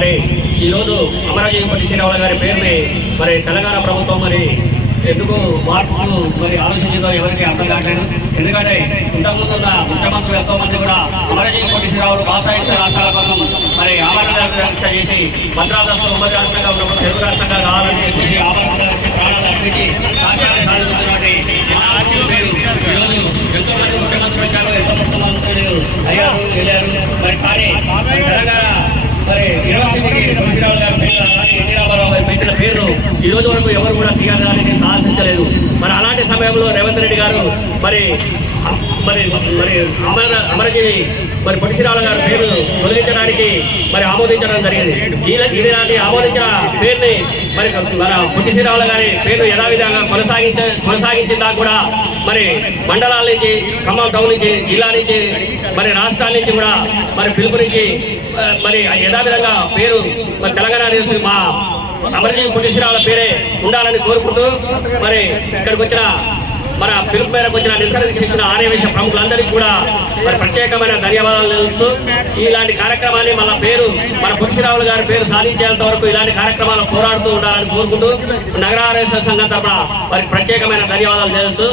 మరి ఈరోజు అమరజీవి పట్టి శ్రీరాములు గారి పేరుని మరి తెలంగాణ ప్రభుత్వం మరి ఎందుకు మార్పులు మరి ఆలోచించిందో ఎవరికి అర్థం కావట్లేదు. ఎందుకంటే ఇంతకుముందు ఉన్న ముఖ్యమంత్రులు ఎంతో మంది కూడా అమరజీవి పొట్టి శ్రీరాములు భాషాయుక్త రాష్ట్రాల కోసం మరి ఆమరణ దీక్ష చేసి మద్రాసు ఉమ్మడి రాష్ట్రంగా ఉన్నప్పుడు తెలుగు రాష్ట్రంగా కావాలని చెప్పేసి ఆమరణ ప్రాణాలు అర్పించి రాష్ట్రాన్ని సాధిస్తున్నటువంటి ఈరోజు ఎంతో మంది ముఖ్యమంత్రులు వచ్చారు ఎంతో ముఖ్యమంత్రులు అయ్యారు వెళ్ళారు మరి కానీ మరి తెలంగాణ మరి యూనివర్సిటీకి తులసిరావు గారు పెట్టిన అలాగే ఎన్టీ రామారావు గారు పెట్టిన ఈరోజు వరకు ఎవరు కూడా తీయాలని సాహసించలేదు. మరి అలాంటి సమయంలో రేవంత్ రెడ్డి గారు మరి మరి మరి అమర అమరజీవి మరి పొడిసిరావు గారి పేరు తొలగించడానికి మరి ఆమోదించడం జరిగింది. ఈ- ఇలాంటి ఆమోదించిన పేరుని మరి మన పొట్టిశ్రీరావుల గారి పేరు యథావిధంగా కొనసాగించ కొనసాగించిందా కూడా మరి మండలాల నుంచి ఖమ్మం టౌన్ నుంచి జిల్లా నుంచి మరి రాష్ట్రాల నుంచి కూడా మరి పిలుపు నుంచి మరి యథావిధంగా పేరు మరి తెలంగాణ న్యూస్ మా అమరజీవి పొట్టిశ్రీరావుల పేరే ఉండాలని కోరుకుంటూ మరి ఇక్కడికి వచ్చిన మన పిలుపు మేరకు వచ్చిన నిరసన దీక్ష ఇచ్చిన ఆర్యవేశ ప్రముఖులందరికీ కూడా మరి ప్రత్యేకమైన ధన్యవాదాలు తెలుసు ఇలాంటి కార్యక్రమాన్ని మన పేరు మన పురుషరావులు గారి పేరు సాధించేంత వరకు ఇలాంటి కార్యక్రమాలు పోరాడుతూ ఉండాలని కోరుకుంటూ నగరారేశ్వర సంఘం తరఫున మరి ప్రత్యేకమైన ధన్యవాదాలు తెలుసు